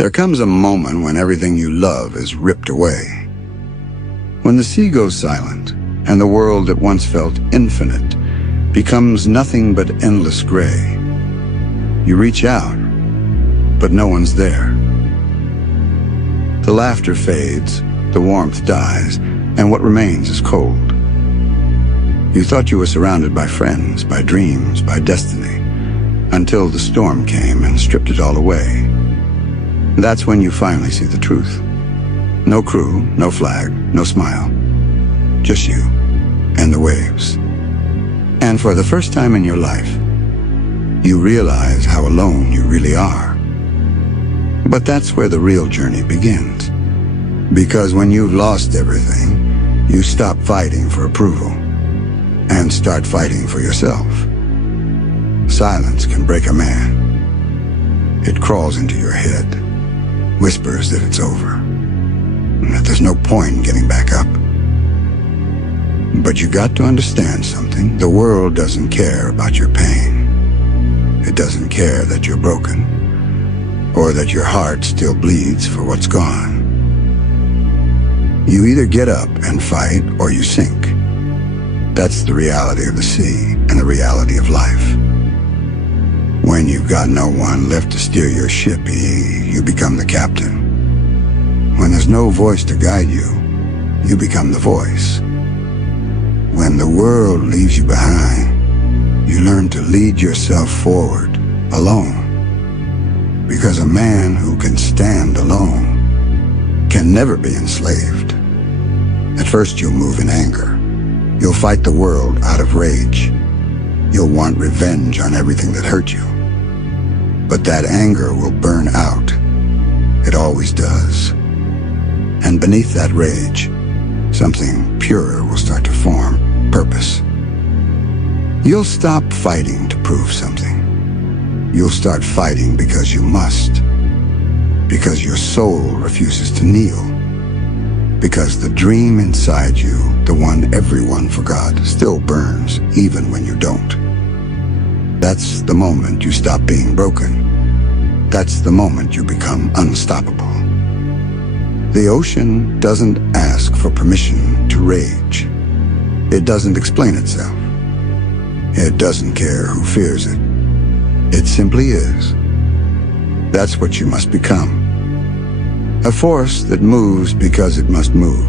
There comes a moment when everything you love is ripped away. When the sea goes silent, and the world that once felt infinite becomes nothing but endless gray. You reach out, but no one's there. The laughter fades, the warmth dies, and what remains is cold. You thought you were surrounded by friends, by dreams, by destiny, until the storm came and stripped it all away. That's when you finally see the truth. No crew, no flag, no smile. Just you and the waves. And for the first time in your life, you realize how alone you really are. But that's where the real journey begins. Because when you've lost everything, you stop fighting for approval and start fighting for yourself. Silence can break a man. It crawls into your head, whispers that it's over, and that there's no point in getting back up. But you got to understand something. The world doesn't care about your pain. It doesn't care that you're broken, or that your heart still bleeds for what's gone. You either get up and fight, or you sink. That's the reality of the sea and the reality of life. When you've got no one left to steer your ship, you become the captain. When there's no voice to guide you, you become the voice. When the world leaves you behind, you learn to lead yourself forward, alone. Because a man who can stand alone can never be enslaved. At first you'll move in anger. You'll fight the world out of rage. You'll want revenge on everything that hurt you. But that anger will burn out. It always does. And beneath that rage, something purer will start to form, purpose. You'll stop fighting to prove something. You'll start fighting because you must. Because your soul refuses to kneel. Because the dream inside you, the one everyone forgot, still burns even when you don't. That's the moment you stop being broken. That's the moment you become unstoppable. The ocean doesn't ask for permission to rage. It doesn't explain itself. It doesn't care who fears it. It simply is. That's what you must become. A force that moves because it must move.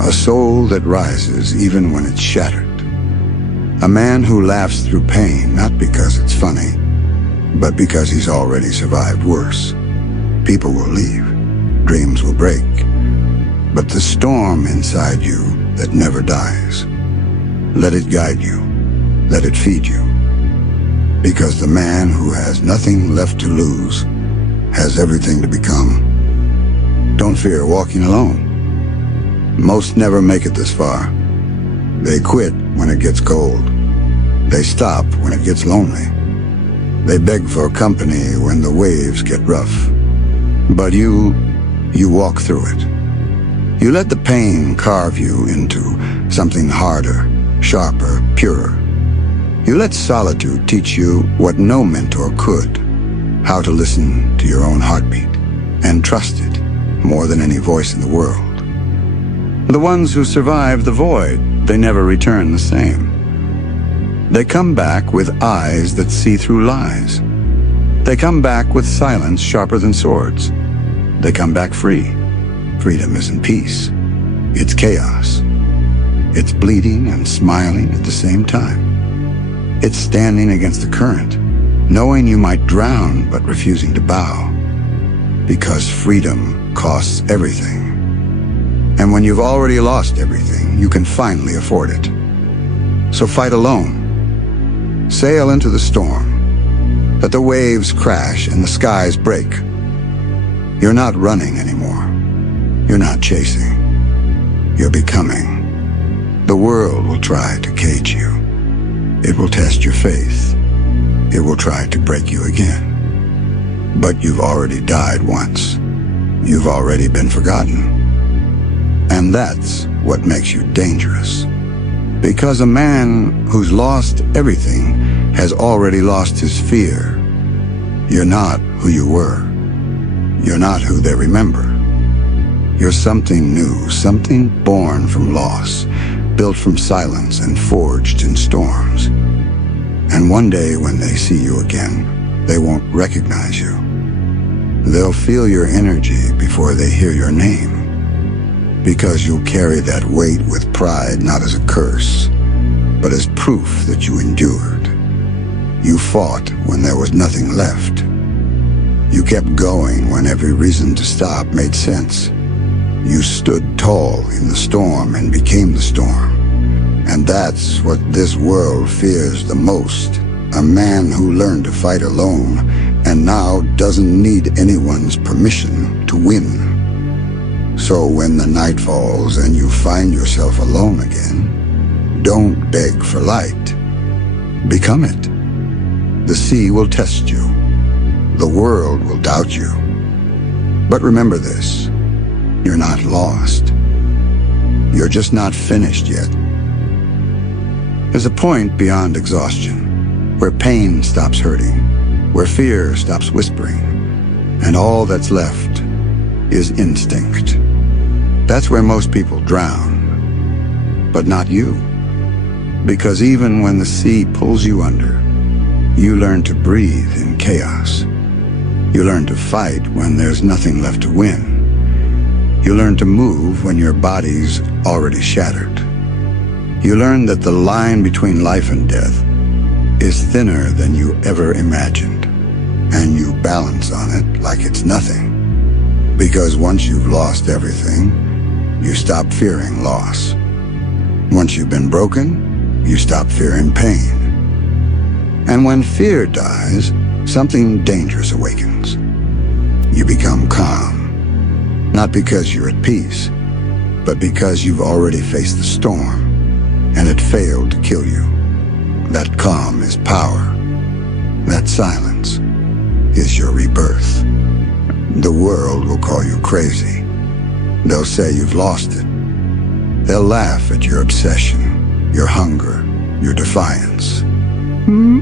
A soul that rises even when it's shattered. A man who laughs through pain, not because it's funny, but because he's already survived worse. People will leave. Dreams will break. But the storm inside you that never dies, let it guide you. Let it feed you. Because the man who has nothing left to lose has everything to become. Don't fear walking alone. Most never make it this far. They quit when it gets cold. They stop when it gets lonely. They beg for company when the waves get rough. But you walk through it. You let the pain carve you into something harder, sharper, purer. You let solitude teach you what no mentor could, how to listen to your own heartbeat and trust it more than any voice in the world. The ones who survive the void, they never return the same. They come back with eyes that see through lies. They come back with silence sharper than swords. They come back free. Freedom isn't peace. It's chaos. It's bleeding and smiling at the same time. It's standing against the current, knowing you might drown but refusing to bow. Because freedom costs everything. And when you've already lost everything, you can finally afford it. So fight alone. Sail into the storm. Let the waves crash and the skies break. You're not running anymore. You're not chasing. You're becoming. The world will try to cage you. It will test your faith. It will try to break you again. But you've already died once. You've already been forgotten. And that's what makes you dangerous. Because a man who's lost everything has already lost his fear. You're not who you were. You're not who they remember. You're something new, something born from loss, built from silence and forged in storms. And one day when they see you again, they won't recognize you. They'll feel your energy before they hear your name, because you'll carry that weight with pride, not as a curse, but as proof that you endured. You fought when there was nothing left. You kept going when every reason to stop made sense. You stood tall in the storm and became the storm. And that's what this world fears the most. A man who learned to fight alone and now doesn't need anyone's permission to win. So when the night falls and you find yourself alone again, don't beg for light. Become it. The sea will test you. The world will doubt you. But remember this, you're not lost. You're just not finished yet. There's a point beyond exhaustion, where pain stops hurting, where fear stops whispering, and all that's left is instinct. That's where most people drown, but not you. Because even when the sea pulls you under, you learn to breathe in chaos. You learn to fight when there's nothing left to win. You learn to move when your body's already shattered. You learn that the line between life and death is thinner than you ever imagined, and you balance on it like it's nothing. Because once you've lost everything, you stop fearing loss. Once you've been broken, you stop fearing pain. And when fear dies, something dangerous awakens. You become calm, not because you're at peace, but because you've already faced the storm, and it failed to kill you. That calm is power. That silence is your rebirth. The world will call you crazy. They'll say you've lost it. They'll laugh at your obsession, your hunger, your defiance.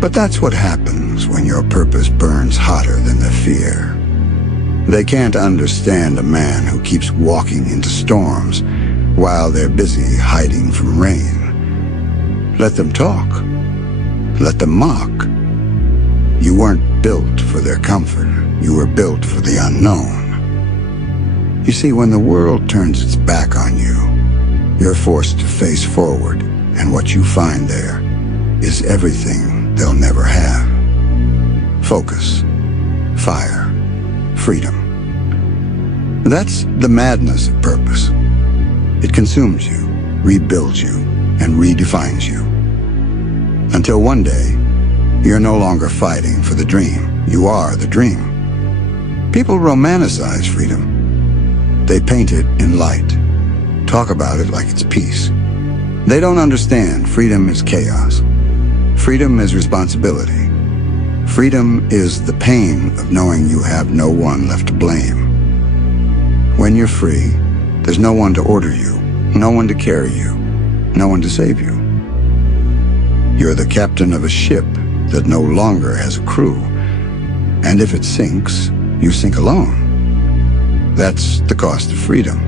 But that's what happens when your purpose burns hotter than the fear. They can't understand a man who keeps walking into storms while they're busy hiding from rain. Let them talk. Let them mock. You weren't built for their comfort. You were built for the unknown. You see, when the world turns its back on you, you're forced to face forward, and what you find there is everything they'll never have. Focus, fire, freedom. That's the madness of purpose. It consumes you, rebuilds you, and redefines you. Until one day, you're no longer fighting for the dream. You are the dream. People romanticize freedom. They paint it in light, talk about it like it's peace. They don't understand freedom is chaos. Freedom is responsibility. Freedom is the pain of knowing you have no one left to blame. When you're free, there's no one to order you, no one to carry you, no one to save you. You're the captain of a ship that no longer has a crew. And if it sinks, you sink alone. That's the cost of freedom.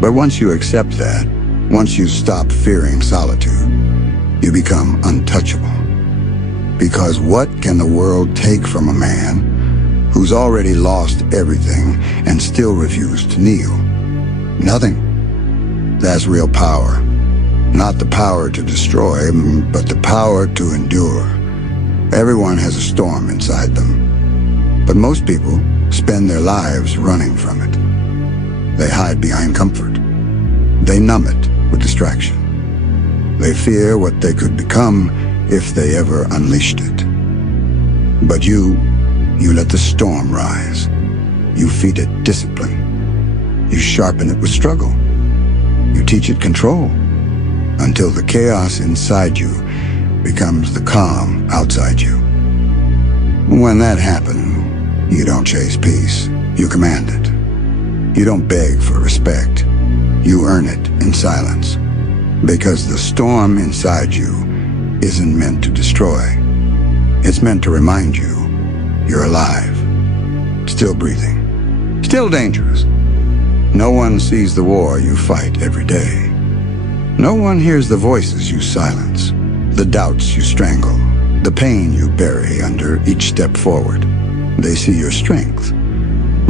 But once you accept that, once you stop fearing solitude, you become untouchable. Because what can the world take from a man who's already lost everything and still refused to kneel? Nothing. That's real power. Not the power to destroy, but the power to endure. Everyone has a storm inside them. But most people spend their lives running from it. They hide behind comfort. They numb it with distraction. They fear what they could become if they ever unleashed it. But you let the storm rise. You feed it discipline. You sharpen it with struggle. You teach it control, until the chaos inside you becomes the calm outside you. When that happens, you don't chase peace, you command it. You don't beg for respect, you earn it in silence. Because the storm inside you isn't meant to destroy. It's meant to remind you you're alive, still breathing, Still dangerous. No one sees the war you fight every day. No one hears the voices you silence, the doubts you strangle, the pain you bury under each step forward. They see your strength,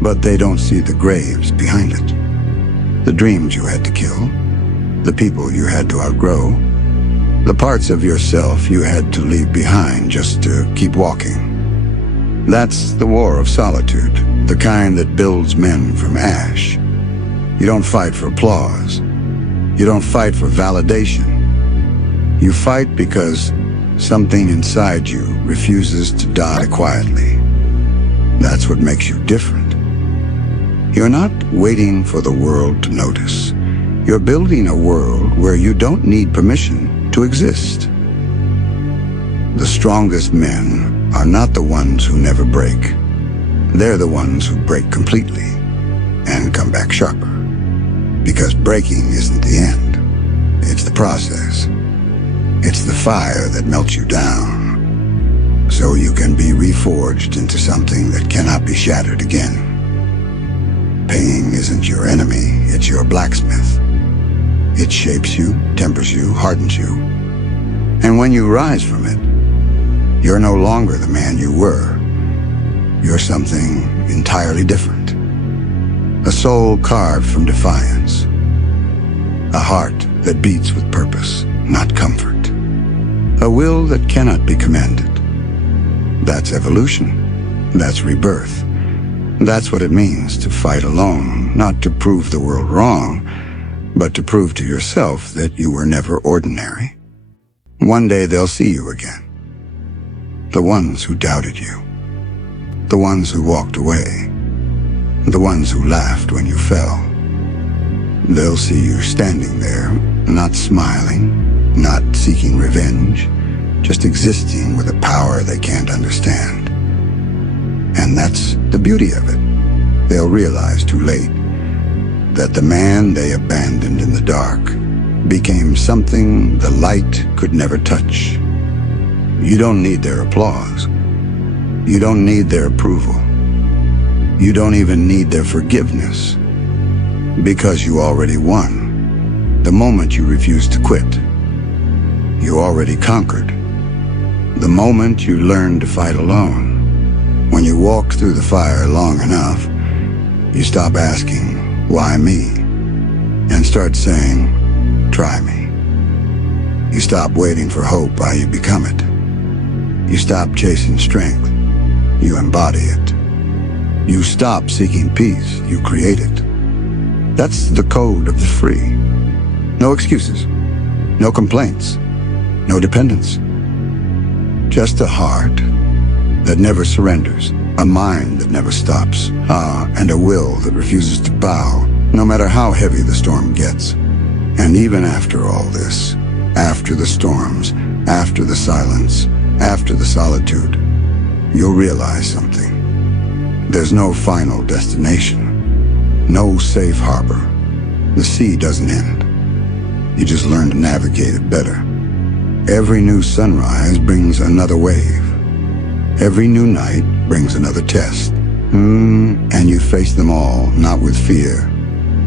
but they don't see the graves behind it. The dreams you had to kill, the people you had to outgrow, the parts of yourself you had to leave behind just to keep walking. That's the war of solitude, the kind that builds men from ash. You don't fight for applause. You don't fight for validation. You fight because something inside you refuses to die quietly. That's what makes you different. You're not waiting for the world to notice. You're building a world where you don't need permission to exist. The strongest men are not the ones who never break. They're the ones who break completely and come back sharper. Because breaking isn't the end. It's the process. It's the fire that melts you down, so you can be reforged into something that cannot be shattered again. Pain isn't your enemy, it's your blacksmith. It shapes you, tempers you, hardens you. And when you rise from it, you're no longer the man you were. You're something entirely different. A soul carved from defiance. A heart that beats with purpose, not comfort. A will that cannot be commanded. That's evolution. That's rebirth. That's what it means to fight alone, not to prove the world wrong, but to prove to yourself that you were never ordinary. One day they'll see you again. The ones who doubted you. The ones who walked away. The ones who laughed when you fell. They'll see you standing there, not smiling, not seeking revenge, just existing with a power they can't understand. And that's the beauty of it. They'll realize too late that the man they abandoned in the dark became something the light could never touch. You don't need their applause. You don't need their approval. You don't even need their forgiveness, because you already won. The moment you refused to quit, you already conquered. The moment you learned to fight alone, when you walk through the fire long enough, you stop asking, why me? And start saying, try me. You stop waiting for hope while you become it. You stop chasing strength. You embody it. You stop seeking peace, you create it. That's the code of the free. No excuses, no complaints, no dependence. Just a heart that never surrenders, a mind that never stops, and a will that refuses to bow, no matter how heavy the storm gets. And even after all this, after the storms, after the silence, after the solitude, you'll realize something. There's no final destination, no safe harbor. The sea doesn't end. You just learn to navigate it better. Every new sunrise brings another wave. Every new night brings another test. And you face them all, not with fear,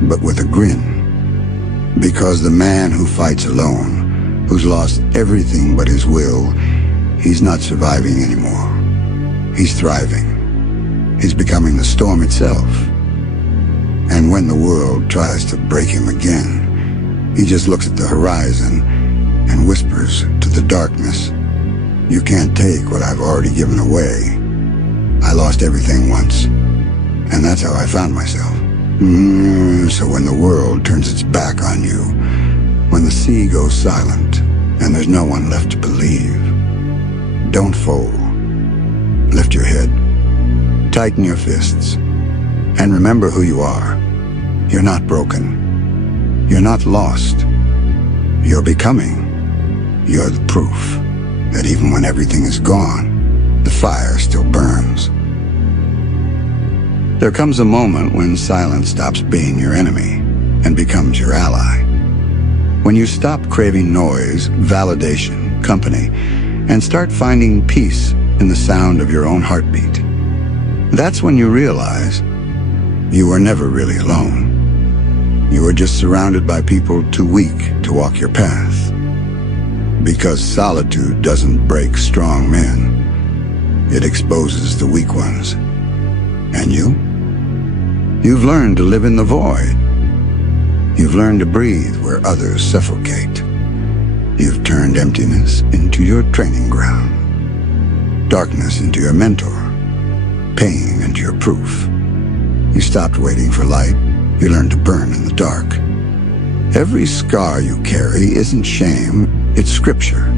but with a grin. Because the man who fights alone, who's lost everything but his will, he's not surviving anymore. He's thriving. He's becoming the storm itself. And when the world tries to break him again, he just looks at the horizon and whispers to the darkness, you can't take what I've already given away. I lost everything once, and that's how I found myself. So when the world turns its back on you, when the sea goes silent and there's no one left to believe, don't fold. Lift your head. Tighten your fists, and remember who you are. You're not broken. You're not lost. You're becoming. You're the proof that even when everything is gone, the fire still burns. There comes a moment when silence stops being your enemy and becomes your ally. When you stop craving noise, validation, company, and start finding peace in the sound of your own heartbeat. That's when you realize You were never really alone. You were just surrounded by people too weak to walk your path. Because solitude doesn't break strong men. It exposes the weak ones. And you? You've learned to live in the void. You've learned to breathe where others suffocate. You've turned emptiness into your training ground. Darkness into your mentor. Pain into your proof. You stopped waiting for light. You learned to burn in the dark. Every scar you carry isn't shame, it's scripture.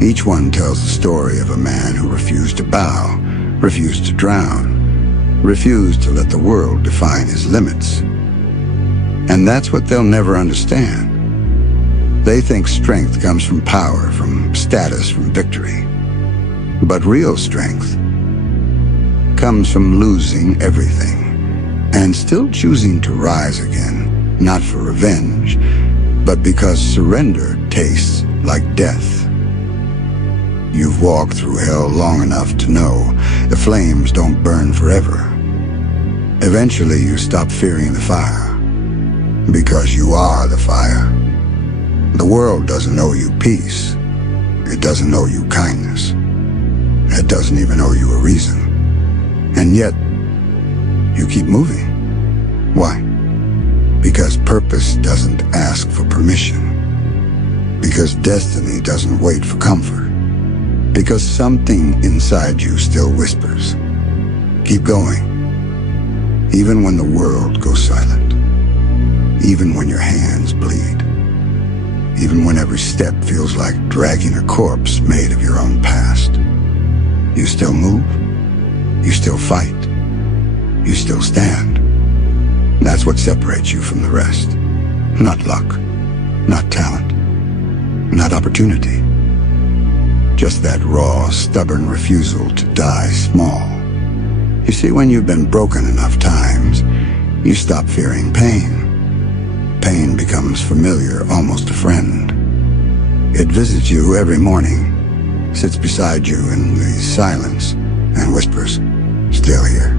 Each one tells the story of a man who refused to bow, refused to drown, refused to let the world define his limits. And that's what they'll never understand. They think strength comes from power, from status, from victory. But real strength comes from losing everything and still choosing to rise again, not for revenge, but because surrender tastes like death. You've walked through hell long enough to know the flames don't burn forever. Eventually you stop fearing the fire, because you are the fire. The world doesn't owe you peace. It doesn't owe you kindness. It doesn't even owe you a reason. And yet, you keep moving. Why? Because purpose doesn't ask for permission. Because destiny doesn't wait for comfort. Because something inside you still whispers. Keep going. Even when the world goes silent. Even when your hands bleed. Even when every step feels like dragging a corpse made of your own past. You still move. You still fight. You still stand. That's what separates you from the rest. Not luck. Not talent. Not opportunity. Just that raw, stubborn refusal to die small. You see, when you've been broken enough times, you stop fearing pain. Pain becomes familiar, almost a friend. It visits you every morning, sits beside you in the silence, and whispers, "Still here."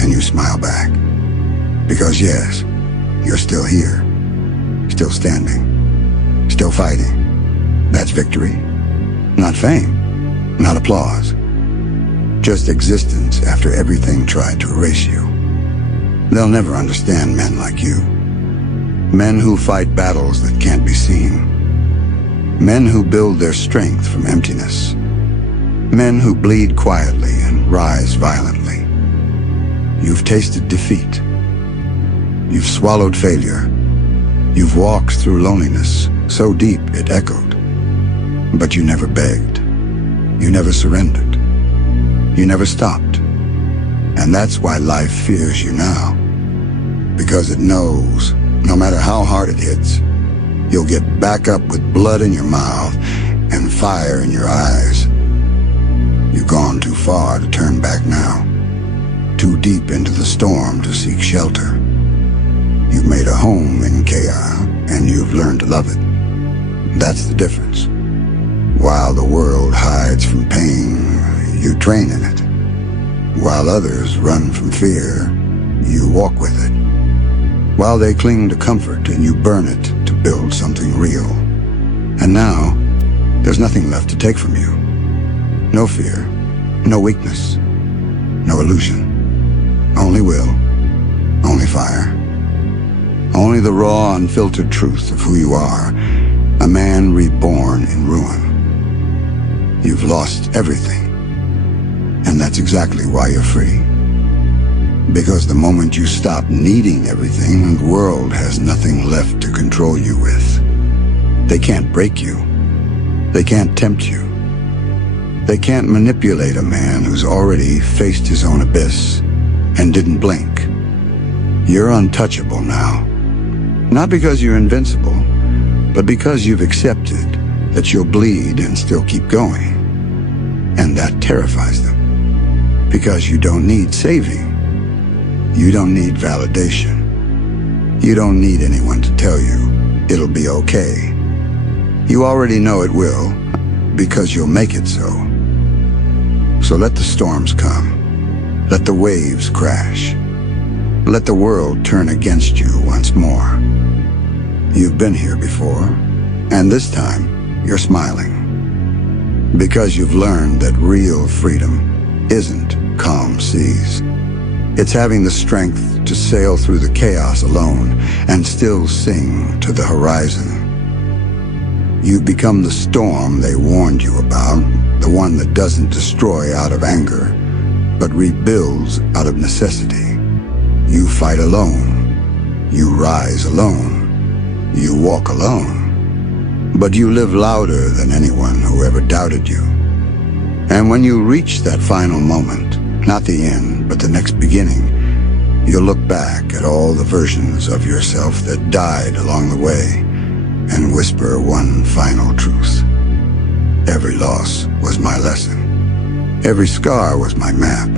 And you smile back. Because yes, you're still here. Still standing. Still fighting. That's victory. Not fame. Not applause. Just existence after everything tried to erase you. They'll never understand men like you. Men who fight battles that can't be seen. Men who build their strength from emptiness. Men who bleed quietly and rise violently. You've tasted defeat. You've swallowed failure. You've walked through loneliness so deep it echoed. But you never begged. You never surrendered. You never stopped. And that's why life fears you now. Because it knows, no matter how hard it hits, you'll get back up with blood in your mouth and fire in your eyes. You've gone too far to turn back now. Too deep into the storm to seek shelter. You've made a home in chaos, and you've learned to love it. That's the difference. While the world hides from pain, you train in it. While others run from fear, you walk with it. While they cling to comfort and you burn it to build something real. And now, there's nothing left to take from you. No fear, no weakness, no illusion. Only will, only fire. Only the raw, unfiltered truth of who you are, a man reborn in ruin. You've lost everything. And that's exactly why you're free. Because the moment you stop needing everything, the world has nothing left to control you with. They can't break you. They can't tempt you. They can't manipulate a man who's already faced his own abyss and didn't blink. You're untouchable now. Not because you're invincible, but because you've accepted that you'll bleed and still keep going. And that terrifies them. Because you don't need saving. You don't need validation. You don't need anyone to tell you it'll be okay. You already know it will, because you'll make it so. So let the storms come. Let the waves crash. Let the world turn against you once more. You've been here before, and this time you're smiling. Because you've learned that real freedom isn't calm seas. It's having the strength to sail through the chaos alone and still sing to the horizon. You've become the storm they warned you about, the one that doesn't destroy out of anger, but rebuilds out of necessity. You fight alone. You rise alone. You walk alone. But you live louder than anyone who ever doubted you. And when you reach that final moment, not the end, but the next beginning, you'll look back at all the versions of yourself that died along the way and whisper one final truth. Every loss was my lesson. Every scar was my map.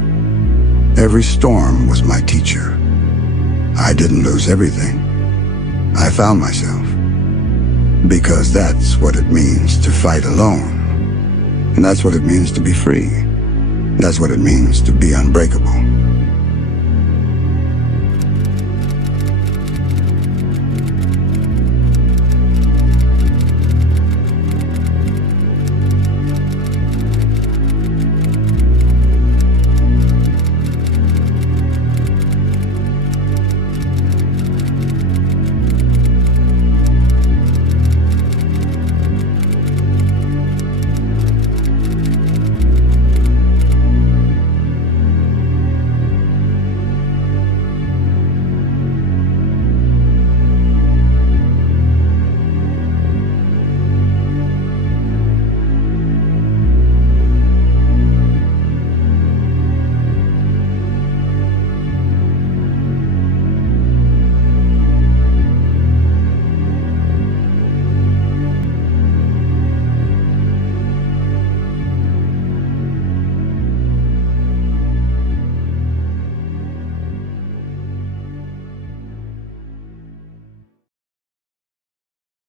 Every storm was my teacher. I didn't lose everything. I found myself. Because that's what it means to fight alone. And that's what it means to be free. That's what it means to be unbreakable.